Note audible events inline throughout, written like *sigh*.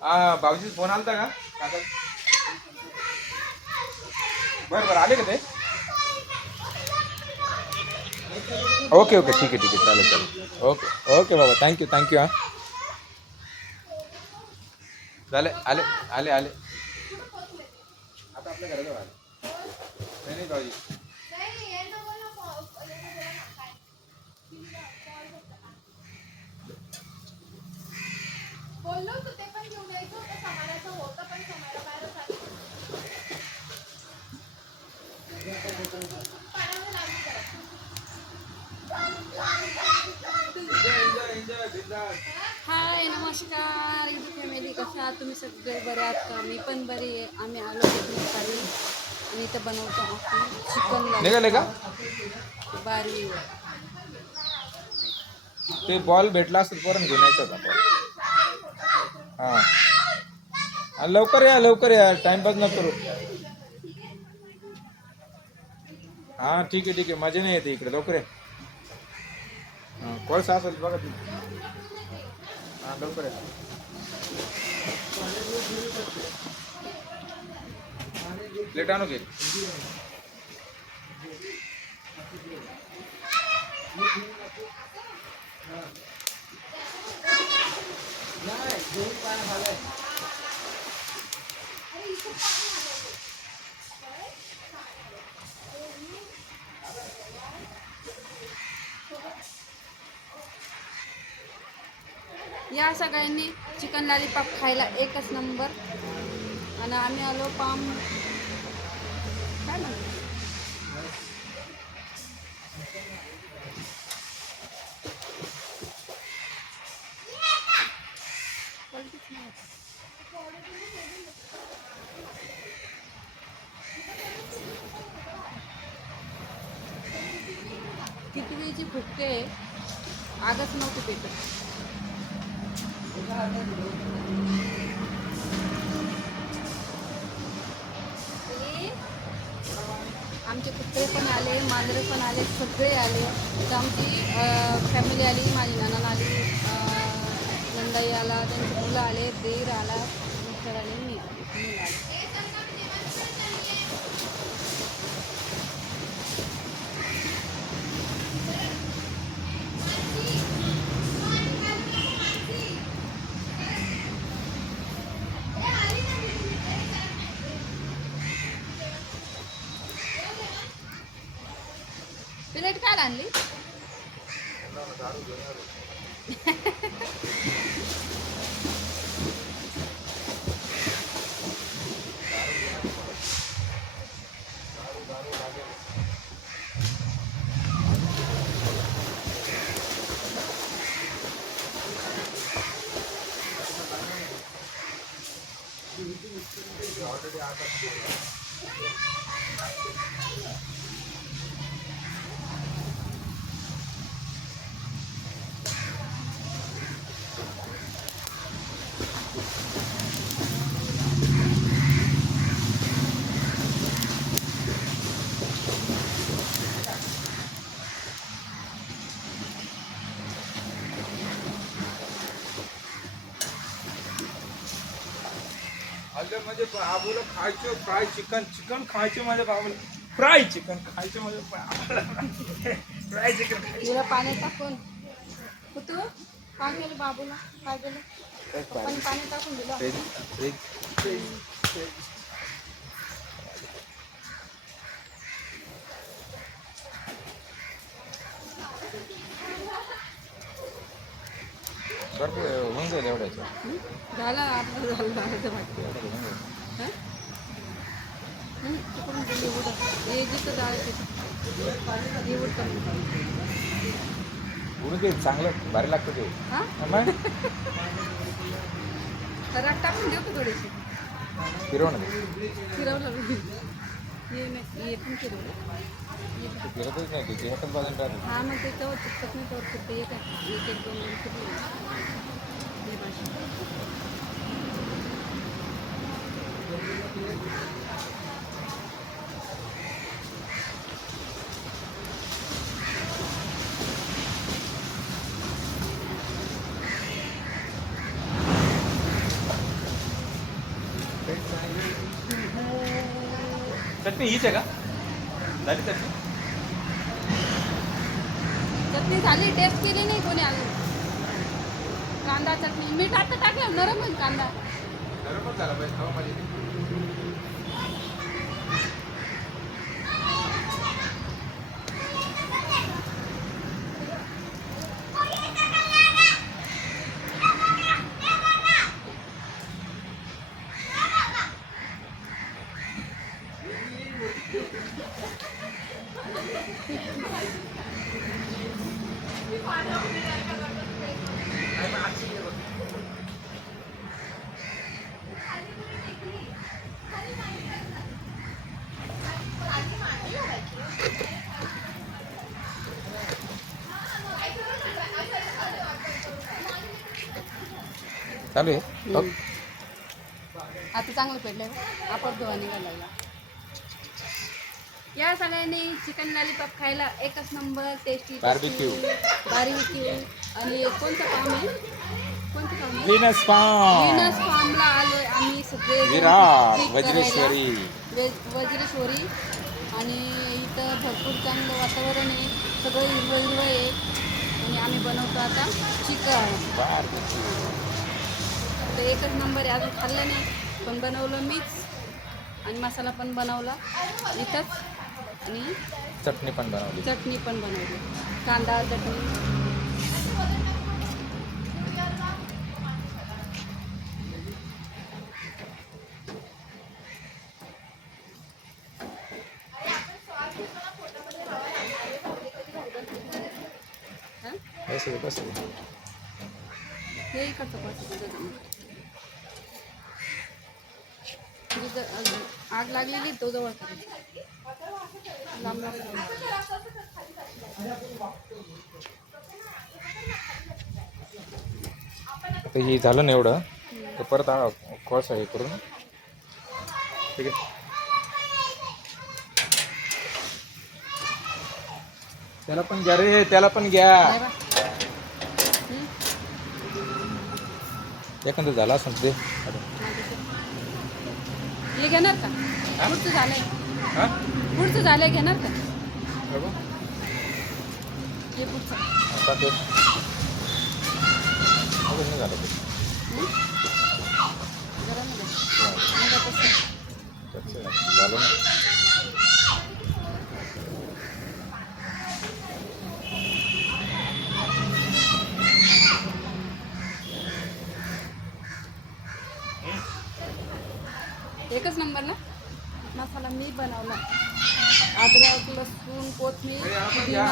हा भाऊजी फ़ोन आलता का? बरं बरं, आले का ओके ओके, ठीक आहे ठीक आहे, चालेल चालेल. ओके ओके बाबा थँक्यू थँक्यू हाँ. झाले, आले आले आले. आता आपल्या घराजवळ आले. नाही नाही, भाऊजी. बोललो होतो ते पण घेऊन यायचं होतं समाराचं होतं पण समारा बाहेरच आलं. पाण्यामध्ये लागली जरा. हाय नमस्कार युट्यूब फॅमिली कशा आहात? तुम्ही सगळे बरे आहात का? मी पण बरी आहे. आम्ही आलो पिकनिक खाली. आणि इथं बनवतो आपण चिकन निघाले का बारी. ते बॉल भेटला असेल परत घेऊन यायचा होता बॉल हां. हा, लवकर या लवकर या. टाइमपास न करू. हां ठीक आहे ठीक आहे. मजा नाही येते इकडे. लवकर या. कोळसा असेल बघा तुम्ही. हां लवकर या. प्लेट आणू घे या सगळ्यांनी चिकन लॉलीपॉप खायला एकच नंबर आणि आम्ही आलो पाम काय म्हणतो? किती वेळची फुटके आगच नव्हती पेटत. आमचे कुत्रे पण आले मांजरे पण आले सगळे आले. तर आमची फॅमिली आली माझी ननन आली. नंदाई आला त्यांची मुलं आले देर आला मिस्टर आले मी आले मुलं आले म्हणजे बाबूला खायचं फ्राय चिकन चिकन खायचं माझ्या बाबूला. फ्राय चिकन खायचं माझ्या बाबूला. फ्राय चिकन तिला पाण्यात टाकून. कुतू काय केलं बाबूला? काय केलं? पाणी? टाकून दिलं. भरपूर होऊन जाईल एवढ्याचं? झालं आता झालं वाटतं तिकडून. हे जिथं जायचं. उडून ते चांगलं भारी लागतं ते हा? मग रात टाकून देऊ का थोडीशी फिरवणं फिरवलं. हे नाही हे पण फिरवलं फिरतच नाही तुझी हातात बाजून राहते हा मग ते तेव्हा चिकटत नाही तेव्हा फिरते एक आहे. एक एक दोन दोन फिरले ही भाषा चटणी हीच आहे का? झाली चटणी? चटणी झाली टेस्ट केली नाही कोणी अजून. कांदा चटणी. मीठ आता टाकलं नरम होईल कांदा. चालू आहे. आता चांगलं पेटलं आपण धुवा निघायला लागला या सगळ्यांनी चिकन लॉलीपॉप खायला एकच नंबर टेस्टी Barbecue. बार्बिक्यू आणि कोणतं काम आहे? कोणतं काम आहे? विनस फार्म विनस फार्मला आलोय आम्ही सगळे. विराट picnic करायला. वज्रेश्वरी. वे- वज्रेश्वरी. आणि इथं भरपूर चांगलं वातावरण आहे. सगळं हिरवं हिरवं आहे. आणि आम्ही बनवतो आता चिकन. तर एकच नंबर आहे. अजून खाल्लं नाही पण बनवलं मीच. आणि मसाला पण बनवला. इथंच. आणि चटणी पण बनवली. चटणी पण बनवली. कांदा चटणी हा? कसं आहे, कसं आहे? हे इकडचं पाहिजे तुझं जिथं अं, आग लागलेली तो जवळ. लांब. आता हे झालं ना एवढं तर परत हा कोळसा हे करून ठीक आहे त्याला पण घ्या रे त्याला पण घ्या? एखादं झालं असं ते हे घेणार का पुढचं झालंय हा? पुढचं झालंय घेणार का बघू. हे पुढचं आता ते अजून नाही झालं ते. हं? जरा ना द्या. मग आता तसं. त्याचं झालं ना एकच नंबर ना मसाला मी बनवला अद्रक लसूण कोथमीर पुदिना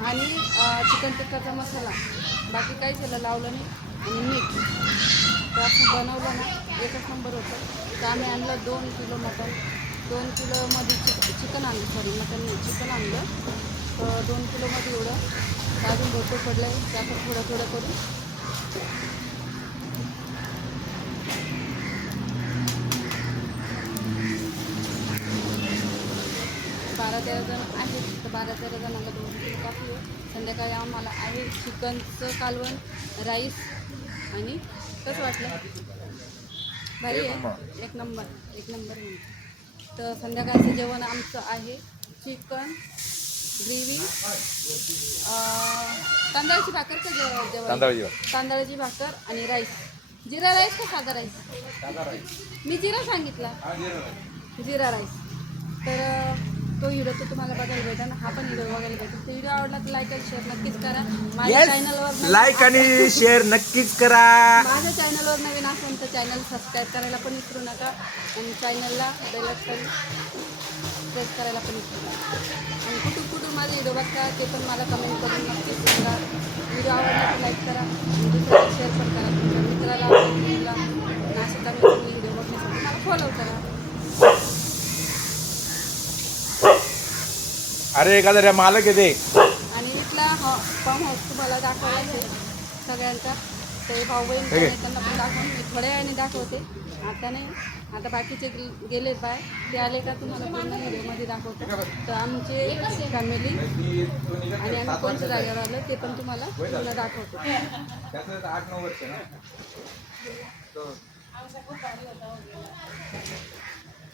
आणि अं, गरम मसाला. बाकी काहीच याला लावलं नाही. आणि मीठ. तर असं बनवलं ना एकच नंबर होतं. तर आम्ही आणलं दोन किलो मटन दोन किलोमध्ये चिक चिकन आणलं सॉरी मटन नाही चिकन आणलं. तर दोन किलोमध्ये एवढं. तर अजून भरपूर पडलं आहे ते थोडं थोडं करून. बारा तेरा जण आहेत. तर बारा तेरा जणांना दोन किलो कापली. संध्याकाळी आम्हाला आहे चिकनचं कालवण राईस आणि कसं वाटलं? भारी एक आहे. नंबर. एक नंबर एक नंबर म्हणजे. तर संध्याकाळचं जेवण आमचं आहे चिकन ग्रेव्ही तांदळाची भाकर का जेव जेवण तांदळाची भाकर. आणि राईस. जिरा राईस का साधा राईस? मी जिरा सांगितला. जिरा राईस. तर तो व्हिडिओ तो तुम्हाला बघायला भेटेल हा पण व्हिडिओ बघायला भेटेल. तो व्हिडिओ आवडला तर लाईक आणि शेअर नक्कीच करा. माझ्या चॅनलवर लाईक आणि शेअर नक्कीच करा. माझ्या चॅनलवर नवीन असेल तर चॅनल सबस्क्राईब करायला पण विसरू नका. आणि चॅनलला बेल आयकॉन प्रेस करायला पण विसरू नका. आणि कुठून कुठून माझे व्हिडिओ बघता ते पण मला कमेंट करून नक्कीच सांगा. व्हिडिओ आवडला तर लाईक करा. दुसऱ्याला शेअर पण करा. तुमच्या मित्राला मैत्रिणीला नाशिक व्हिडिओ बघण्यासाठी मला फॉलो करा. अरे एखादा मालक येते आणि इथला हा फार्म हाऊस तुम्हाला दाखवायचे सगळ्यांचा. ते भाऊ बहीण पण ठीक आहे. आहेत, त्यांना पण दाखवून मी थोड्या वेळाने दाखवते. आता नाही. आता बाकीचे गे- गेलेत बाय ते आले का तुम्हाला पूर्ण व्हिडिओमध्ये दाखवतो. तर आमचे फॅमिली आणि आम्ही कोणत्या जागेवर आलो ते पण तुम्हाला पूर्ण दाखवतो. त्याचं आठ नऊ वर्ष ना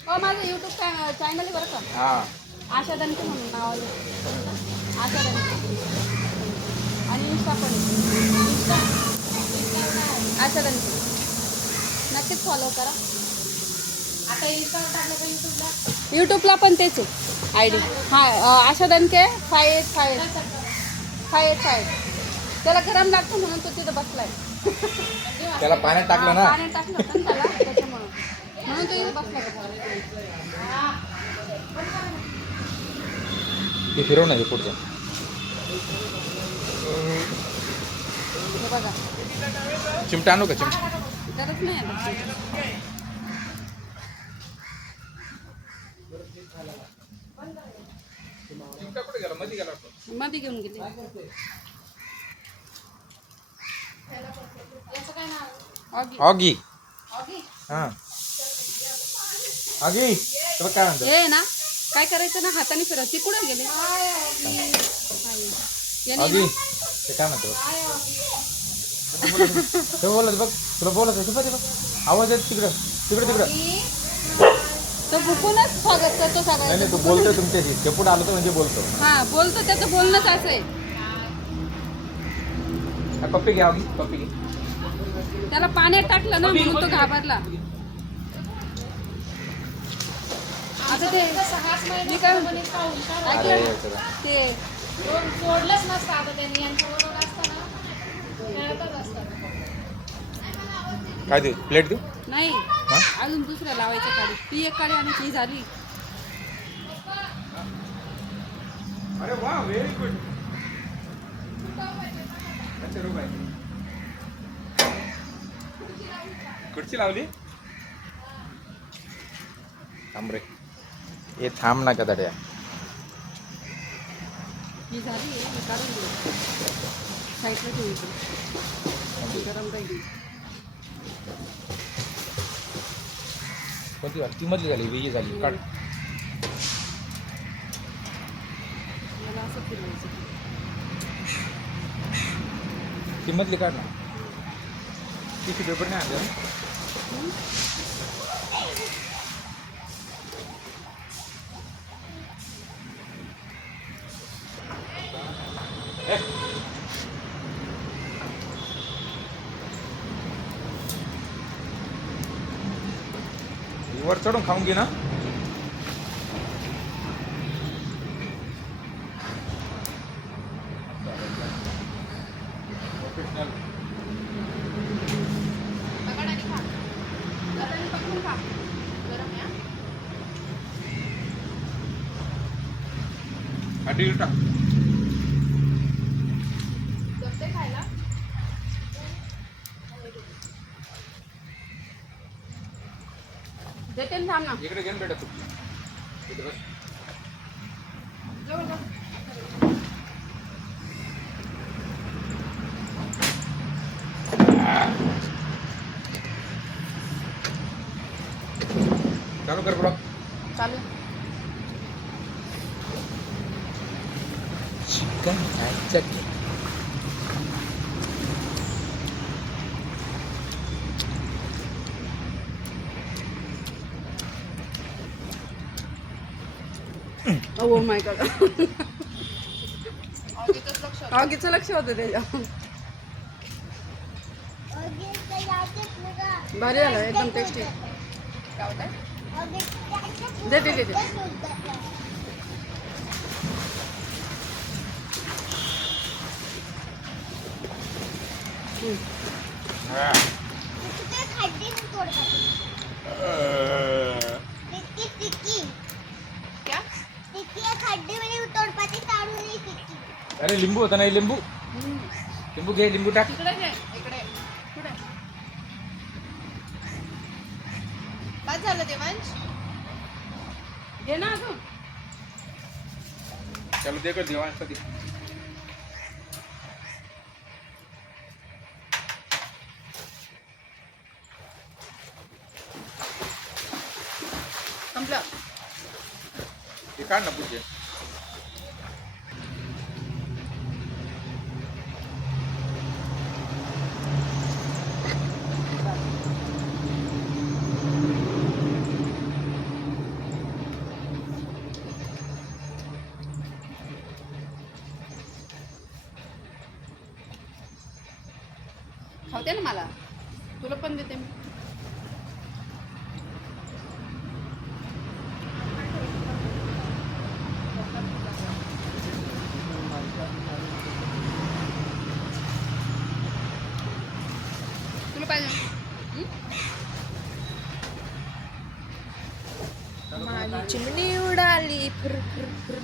हो माझं यूट्यूब चॅनल आहे बरं का? हा. आशा दणके म्हणून नाव आहे. आशा दणके आणि इंस्टा पण आहे. आशा दणके नक्कीच फॉलो करा. आता इंस्टावर टाकलं का युट्यूबला यूट्यूबला पण तेच आहे. आय डी हां Asha Danke five eight five eight five eight five eight त्याला गरम लागतो म्हणून तो तिथं बसलाय. त्याला पाण्यात टाकलं ना? पाण्यात टाकलं होतं त्याला त्याच्यामुळं. म्हणून तो इथे बसला ते फिरव ना हे पुढचं. हे बघा चिमटा आणू का चिमटा? गरज नाही आता चिमटा कुठे गेला मध्ये गेला मध्ये घेऊन गेले. याचं काय नाव? ऑगी. ऑगी. ऑगी? हा. ऑगी तुला काय म्हणतो? हे ना. काय करायचं ना हाताने फिरव. ती कुठे गेले? हाय. याने ऑगी ना ते काय म्हणतो ते बोलत बघ तुला बोलत आहे. ते बघ. आवाज येत तिकडं. तिकडं तिकडं. तो भुकूनच स्वागत करतो नाही नाही तू सगळ्यांचं बोलतोय तुमच्याशी. ते पुढे आलं तर म्हणजे बोलतो. हा बोलतो त्याचं बोलणंच असं आहे. हा, पप्पी घ्या पप्पी घे त्याला पाण्यात टाकलं ना म्हणून तो घाबरला. ते मी काय. ते दोन सोडलंच नसतं आता त्यांनी. असताना खेळतच असतात. काय देऊ प्लेट देऊ नाही अजून दुसऱ्या लावायच्या काडी ती एक काडी आणि ती झाली. अरे वा व्हेरी गुड खुर्ची लावली? थांब रे. हे थांब ना का दड्या? कोणती झाली ती मधली झाली ही झाली. काढ. ती मधली काढ ना. तिची पेपर नाही आणलं वर चढून खाऊन घे ना प्रोफेशनल पकड आणि खा गरम पकडून खा गरम आहे हा. आधी टाक जमते खायला देते ना थांब ना इकडे घेऊन बेटा तू. इकडे चालू कर ब्लॉक चालू. Chicken chutney oh my God ऑगीचंच लक्ष होतं. ऑगीचं लक्ष होतं त्याच्या भारी झालं एकदम टेस्टी? दे दे दे दे हम्म. क्या अरे लिंबू होता नाही लिंबू. लिंबू घे लिंबू टाक. इकडे घे इकडे. पुढे काय झालं देवांश? घे ना अजून. चलो दे कर देवा कधी संपलं. ते काढ ना पुढचे. खावते ना मला? तुला पण देते मी तुला पाहिजे हं? माझी चिमणी उडाली फुर फुर फुर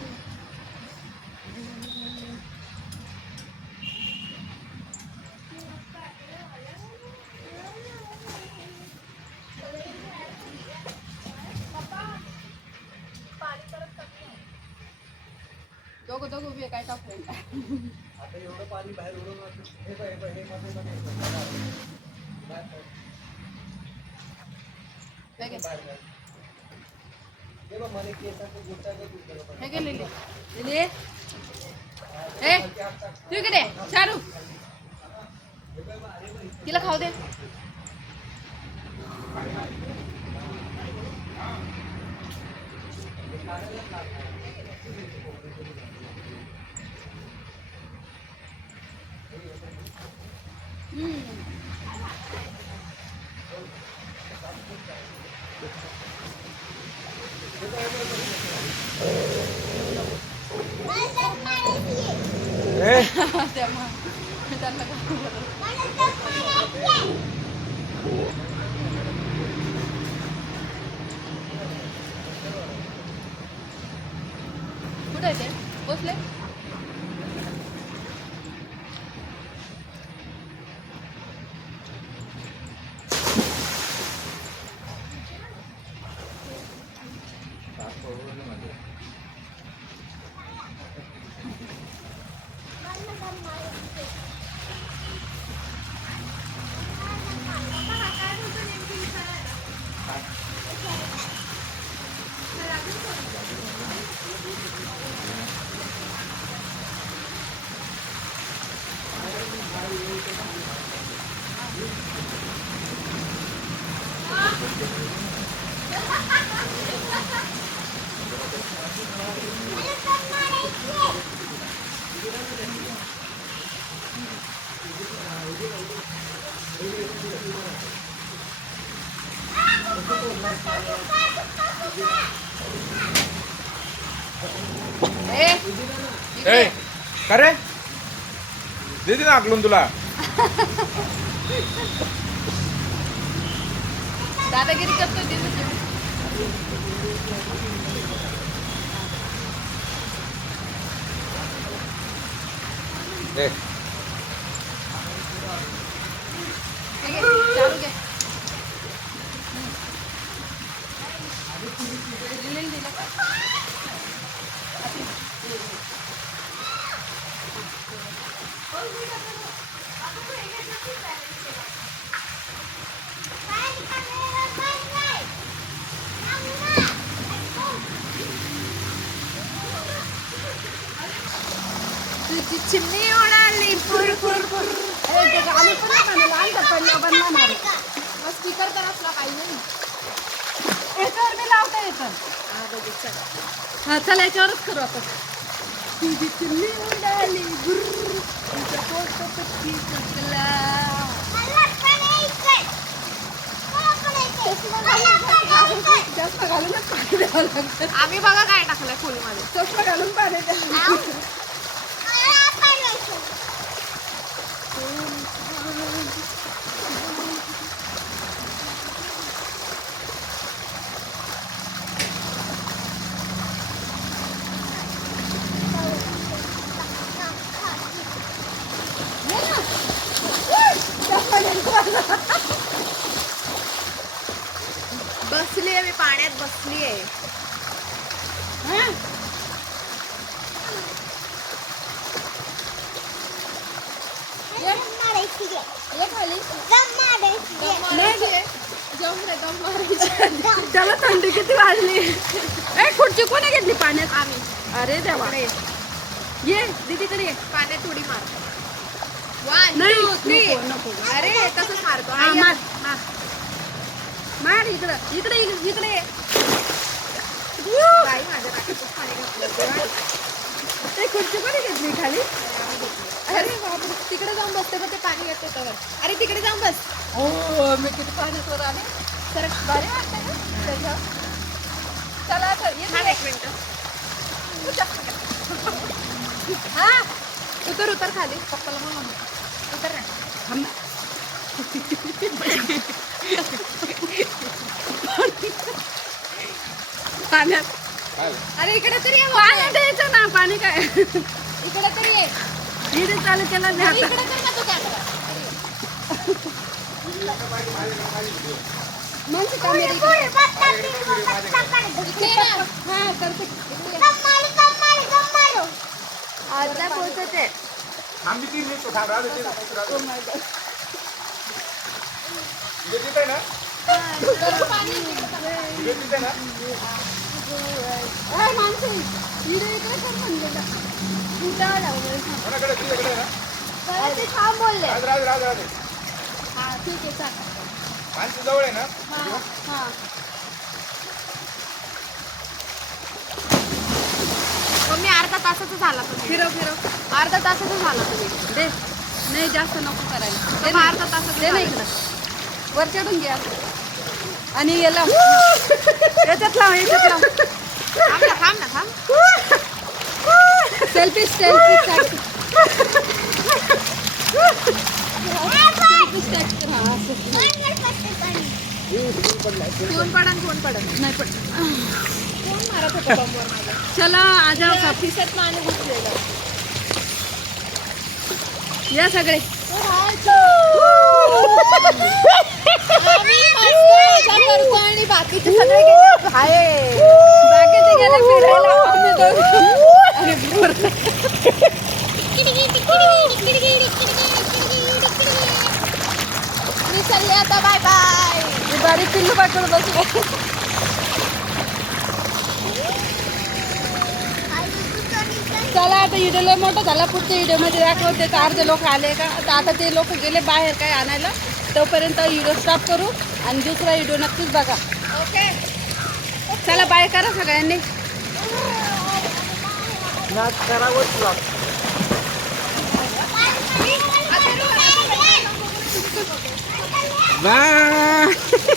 उभी आहे, काय टाकू काय घे? हे घे लिली. लिली. ए, तू इकडे. चारू तिला खाऊ दे 打错了那么多 ए का रे? देते ना आकलून तुला. दादागिरी करतोय तिथे ए. घे, चारू घे लिहिलेलं दिलं का? तुझी चिमणी उडाली फुर फुर फुर. ए, ते पण नाही म्हणायला, अंतर पडलं, बंद मग स्पीकर तर असला पाहिजे याच्यावर मी लावता येतं. हा चला याच्यावरच करू आपण. तुझी चिमणी उडाली गुर्र, आम्ही बघा काय टाकलंय फुलमध्ये चष्मा घालून पाणी द्यावं बसली आहे मी पाण्यात बसली आहे हा? ये खाली जाऊन रे दम मारायची त्याला थंडी किती वाजली ए खुर्ची कोणी घेतली पाण्यात आम्ही. अरे देवा. ये. दीदीकडे ये. पाण्यात उडी मार. वन नाही, टू थ्री नको, नको. अरे तसंच मारतो. हा, आई, मार. मार मार इकडं. इकडे इकडे. इकडे ये बाई माझ्या नाकातच पाणी घातलं ते खुर्ची कोणी घेतली खाली? अरे बापरे. तिकडे जाऊ जाऊन बसते बघ ते पाणी येते तर अरे तिकडे जाऊन बस. हो मी किती पाण्यात वर आले तर भारी वाटतं ना? त्याचं. चला. आता ये थांब एक मिनिट. हा? उतर उतर खाली. पप्पाला म्हणून उतर ना. थांब ना. पाण्यात. काय? अरे इकडे तरी ये पाण्यात द्यायचं ना. पाणी काय? इकडे तरी ये. इथे चालू केलं नाही अरे आता. इकडे कर ना तू कॅमेरा माणसं का मेरी? इकडे ये ना. हा करते. पोहोचत आहे आम्ही तीन मिनिट थांब राहू दे, तीन मिनिट राहू दे. इकडे तिथे आहे ना तिथे ना? माणसं इकडे इकडे कर म्हणलेलं ना. ते थांब बोलले. राहू राहू राहू दे. हा ठीक आहे चाल. माणसं जवळ आहे ना? हा हा. अर्धा तासाचा झाला तुम्ही फिरव फिरव. अर्धा तासाचा झाला तुम्ही दे. नाही जास्त नको करायला. दे मग ना. अर्धा तासाचा दे ना झाला. इकडं. वर चढून घ्या आणि याला *laughs* याच्यात लाव याच्यात लाव. थांब ना थांब ना थांब. सेल्फी सेल्फी कोण पडन कोण पडन नाही पण कोण मारत होता बंबवर माझ्या चला आ जाओ सब खिशात पाणी घुसलेलं. या सगळे. आम्ही मस्त मजा करतो आणि बाकीचे सगळे गेले. बाहेर *laughs* बाकीचे गेले फिरायला आम्ही दोघं- अरे बरं. मी चालले आता बाय बाय मी बारीक पिल्लू पाकडे बसलो चला आता व्हिडिओ लय पुढच्या व्हिडिओमध्ये दाखवते तर अर्धे लोक आले का? तर आता ते लोक गेले बाहेर काय आणायला. तोपर्यंत व्हिडिओ स्टॉप करू आणि दुसरा व्हिडिओ नक्कीच बघा. ओके. चला बाय करा सगळ्यांनी. बाय.